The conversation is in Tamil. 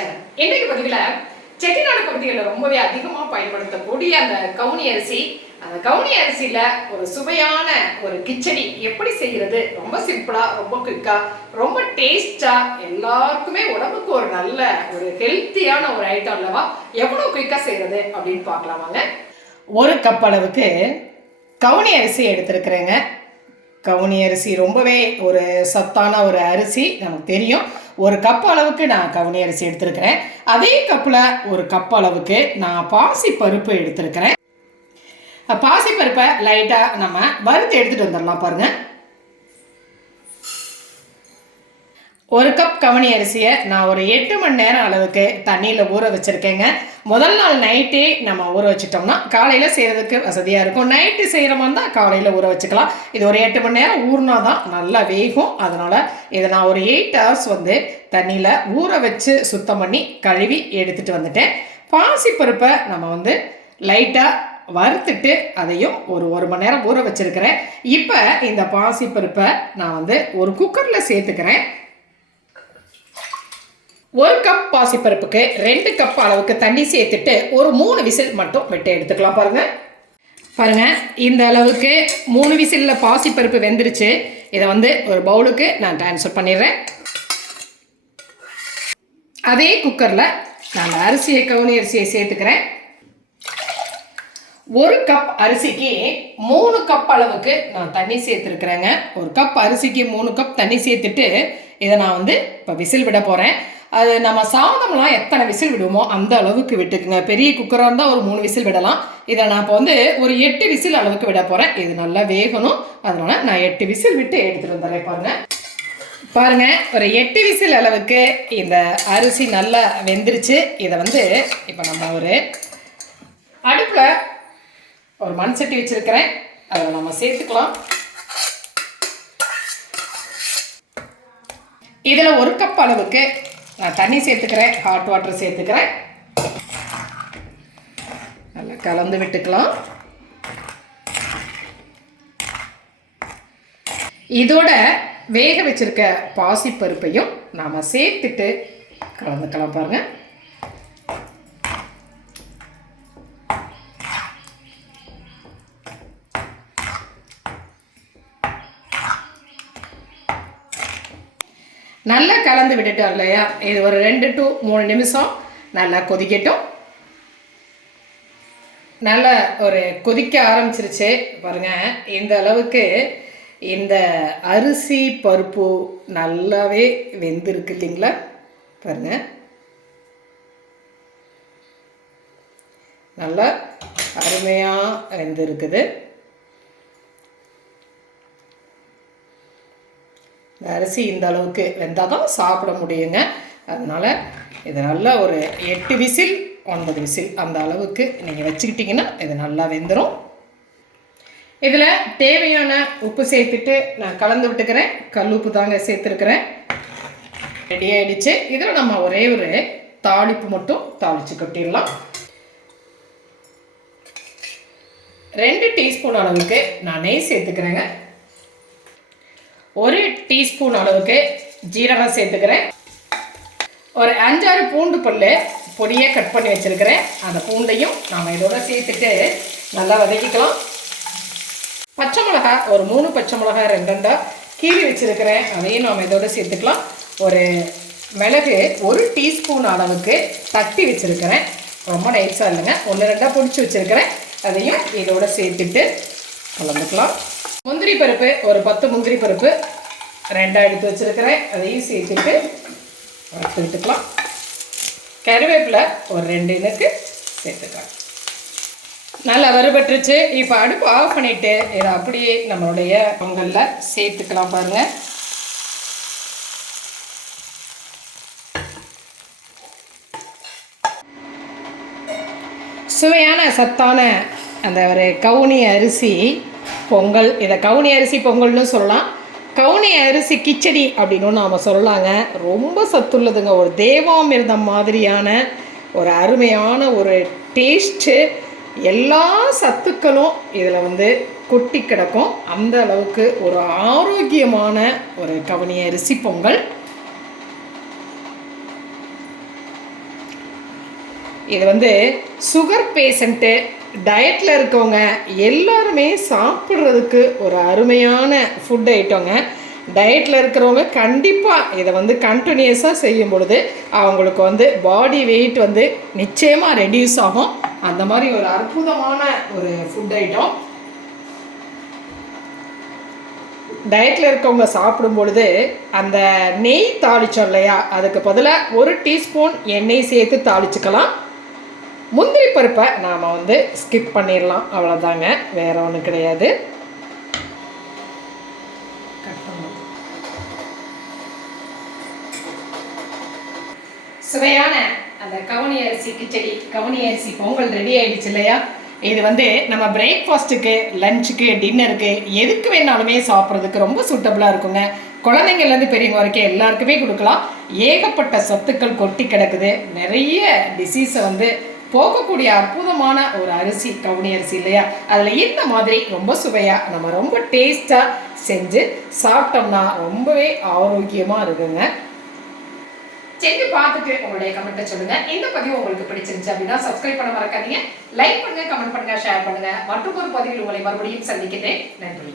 சேனல். இன்றைக்கு பதிவில் செட்டிநாடு பகுதிகளில் ரொம்பவே அதிகமாக பயன்படுத்தக்கூடிய அந்த கவுனி அரிசி, அந்த கவுனி அரிசியில் ஒரு சுவையான ஒரு கிச்சடி எப்படி செய்கிறது, ரொம்ப சிம்பிளாக, ரொம்ப குயிக்காக, ரொம்ப டேஸ்டாக, எல்லாருக்குமே உடம்புக்கு ஒரு நல்ல ஒரு ஹெல்த்தியான ஒரு ஐட்டம் அல்லவா, எவ்வளோ குயிக்காக செய்கிறது அப்படின்னு பார்க்கலாமாங்க. ஒரு கப் அளவுக்கு கவுனி அரிசி எடுத்துருக்குறேங்க. கவுனி அரிசி ரொம்பவே ஒரு சத்தான ஒரு அரிசி, நமக்கு தெரியும். ஒரு கப் அளவுக்கு நான் கவுனி அரிசி எடுத்துருக்கிறேன். அதே கப்பில் ஒரு கப் அளவுக்கு நான் பாசி பருப்பு எடுத்துருக்கிறேன். பாசி பருப்பை லைட்டாக நம்ம வறுத்து எடுத்துகிட்டு வந்துடலாம் பாருங்கள். ஒரு கப் கவுனி அரிசியை நான் ஒரு 8 மணி நேரம் அளவுக்கு தண்ணியில் ஊற வச்சுருக்கேங்க. முதல் நாள் நைட்டே நம்ம ஊற வச்சுட்டோம்னா காலையில் செய்கிறதுக்கு வசதியாக இருக்கும். நைட்டு செய்கிற மாதிரி தான் காலையில் ஊற வச்சுக்கலாம். இது ஒரு 8 மணி நேரம் ஊறினா தான் நல்லா வேகும். அதனால் இதை நான் ஒரு 8 hours தண்ணியில் ஊற வச்சு சுத்தம் பண்ணி கழுவி எடுத்துகிட்டு வந்துட்டேன். பாசிப்பருப்பை நம்ம லைட்டாக வறுத்துட்டு அதையும் ஒரு மணி நேரம் ஊற வச்சுருக்கிறேன். இப்போ இந்த பாசிப்பருப்பை நான் ஒரு குக்கரில் சேர்த்துக்கிறேன். ஒரு கப் பாசிப்பருப்புக்கு 2 கப் அளவுக்கு தண்ணி சேர்த்துட்டு ஒரு 3 விசில் மட்டும் விட்டு எடுத்துக்கலாம். பாருங்கள் இந்த அளவுக்கு 3 விசிலில் பாசிப்பருப்பு வெந்துருச்சு. இதை ஒரு பவுலுக்கு நான் ட்ரான்ஸ்ஃபர் பண்ணிடுறேன். அதே குக்கரில் நான் கவுனி அரிசியை சேர்த்துக்கிறேன். 1 கப் அரிசிக்கு 3 கப் அளவுக்கு நான் தண்ணி சேர்த்துருக்குறேங்க. 1 கப் அரிசிக்கு 3 கப் தண்ணி சேர்த்துட்டு இதை நான் இப்போ விசில் விட போகிறேன். அது நம்ம சாதம்லாம் எத்தனை விசில் விடுவோமோ அந்த அளவுக்கு விட்டுக்குங்க. பெரிய குக்கராக இருந்தால் ஒரு 3 விசில் விடலாம். இதை நான் இப்போ ஒரு 8 விசில் அளவுக்கு விட போகிறேன். இது நல்லா வேகணும். அதனால் நான் 8 விசில் விட்டு எடுத்துகிட்டு வந்துடுறேன். பாருங்கள் ஒரு 8 விசில் அளவுக்கு இந்த அரிசி நல்லா வெந்துருச்சு. இதை இப்போ நம்ம ஒரு அடுப்பில் ஒரு மண் சட்டி வச்சுருக்கிறேன். அதில் நம்ம சேர்த்துக்கலாம். இதில் 1 கப் அளவுக்கு நான் தண்ணி சேர்த்துக்கிறேன். ஹாட் வாட்டர் சேர்த்துக்கிறேன். நல்லா கலந்து விட்டுக்கலாம். இதோட வேக வச்சிருக்க பாசிப்பருப்பையும் நாம் சேர்த்துட்டு கலந்துக்கலாம். பாருங்கள் நல்லா கலந்து விட்டுட்டோம் இல்லையா. இது ஒரு 2 to 3 நிமிஷம் நல்லா கொதிக்கட்டும். நல்லா ஒரு கொதிக்க ஆரம்பிச்சிருச்சு பாருங்கள். இந்த அளவுக்கு இந்த அரிசி பருப்பு நல்லாவே வெந்திருக்கு இல்லைங்களா. பாருங்கள் நல்லா அருமையாக வெந்திருக்குது. இந்த அரிசி இந்த அளவுக்கு வெந்தால் தான் சாப்பிட முடியுங்க. அதனால் இது நல்லா ஒரு 8 விசில் 9 விசில் அந்த அளவுக்கு நீங்கள் வச்சுக்கிட்டிங்கன்னா இது நல்லா வெந்துடும். இதில் தேவையான உப்பு சேர்த்துட்டு நான் கலந்து விட்டுக்கிறேன். கல் உப்பு தாங்க சேர்த்துருக்கிறேன். ரெடி ஆகிடுச்சு. இதில் நம்ம ஒரே ஒரு தாளிப்பு மட்டும் தாளித்து கொட்டிடலாம். 2 டீஸ்பூன் அளவுக்கு நான் நெய் சேர்த்துக்கிறேங்க. 1 டீஸ்பூன் அளவுக்கு ஜீரகம் சேர்த்துக்கிறேன். ஒரு 5-6 பூண்டு பல் பொடியை கட் பண்ணி வச்சுருக்கிறேன். அந்த பூண்டையும் நாம் இதோட சேர்த்துட்டு நல்லா வதக்கிக்கலாம். பச்சை மிளகா ஒரு 3 பச்சை மிளகா 2 கீறி வச்சுருக்கிறேன். அதையும் நாம் இதோட சேர்த்துக்கலாம். ஒரு மிளகு 1 டீஸ்பூன் அளவுக்கு தட்டி வச்சுருக்கிறேன். ரொம்ப நைஸாக இல்லைங்க, 1-2 பொடிச்சு வச்சுருக்கிறேன். அதையும் இதோட சேர்த்துட்டு கலந்துக்கலாம். முந்திரி பருப்பு ஒரு 10 முந்திரி பருப்பு 2 எடுத்து வச்சுருக்கிறேன். அதையும் சேர்த்துட்டு வறுத்து விட்டுக்கலாம். கருவேப்பிலை ஒரு 2 இனுக்கு சேர்த்துக்கலாம். நல்லா வறுபட்டுருச்சு. இப்போ அடுப்பு ஆஃப் பண்ணிவிட்டு இதை அப்படியே நம்மளுடைய பொங்கலில் சேர்த்துக்கலாம். பாருங்கள் சுவையான சத்தான அந்த ஒரு கவுனி அரிசி பொங்கல். இதை கவுனி அரிசி பொங்கல்னு சொல்லலாம். கவுனி அரிசி கிச்சடி அப்படின்னு நாம் சொல்லலாங்க. ரொம்ப சத்துள்ளதுங்க. ஒரு தேவாமிர்தம் மாதிரியான ஒரு அருமையான ஒரு டேஸ்ட்டு. எல்லா சத்துக்களும் இதில் கொட்டி கிடக்கும். அந்த அளவுக்கு ஒரு ஆரோக்கியமான ஒரு கவுனி அரிசி பொங்கல். இது வந்து சுகர் பேஷண்ட்டு, டயட்டில் இருக்கவங்க எல்லாருமே சாப்பிட்றதுக்கு ஒரு அருமையான ஃபுட் ஐட்டங்க. டயட்டில் இருக்கிறவங்க கண்டிப்பாக இதை வந்து கண்டினியூஸாக செய்யும் பொழுது அவங்களுக்கு வந்து பாடி வெயிட் வந்து நிச்சயமாக ரெடியூஸ் ஆகும். அந்த மாதிரி ஒரு அற்புதமான ஒரு ஃபுட் ஐட்டம். டயட்டில் இருக்கவங்க சாப்பிடும் பொழுது அந்த நெய் தாளித்தோம் இல்லையா, அதுக்கு பதிலாக 1 டீஸ்பூன் எண்ணெய் சேர்த்து தாளிச்சுக்கலாம். முந்திரி பருப்பை நாம் வந்து ஸ்கிப் பண்ணிடலாம், அவ்வளோதாங்க, வேறு ஒன்றும் கிடையாது. சுவையான அந்த கவுனி அரிசி கிச்சடி, கவுனி அரிசி பொங்கல் ரெடி ஆயிடுச்சு இல்லையா. இது வந்து நம்ம பிரேக்ஃபாஸ்ட்டுக்கு, லஞ்சுக்கு, டின்னருக்கு எதுக்கு வேணாலுமே சாப்பிட்றதுக்கு ரொம்ப சூட்டபுளாக இருக்குங்க. குழந்தைங்கள்லேருந்து பெரியவங்க வரைக்கும் எல்லாருக்குமே கொடுக்கலாம். ஏகப்பட்ட சத்துக்கள் கொட்டி கிடக்குது. நிறைய டிசீஸை வந்து போகக்கூடிய அற்புதமான ஒரு அரிசி கவுனி அரிசி இல்லையா. அதில் இந்த மாதிரி ரொம்ப சுவையாக நம்ம ரொம்ப டேஸ்ட்டாக செஞ்சு சாப்பிட்டோம்னா ரொம்பவே ஆரோக்கியமாக இருக்குங்க. செஞ்சு பார்த்துட்டு உங்களுடைய கமெண்ட்டை சொல்லுங்க. இந்த பதிவு உங்களுக்கு பிடிச்சிருந்துச்சு அப்படின்னா சப்ஸ்கிரைப் பண்ண மறக்காதீங்க. லைக் பண்ணுங்க, கமெண்ட் பண்ணுங்க, ஷேர் பண்ணுங்க. மற்றும் ஒரு பதிவில் உங்களை மறுபடியும் சந்திக்கிறேன். நன்றி.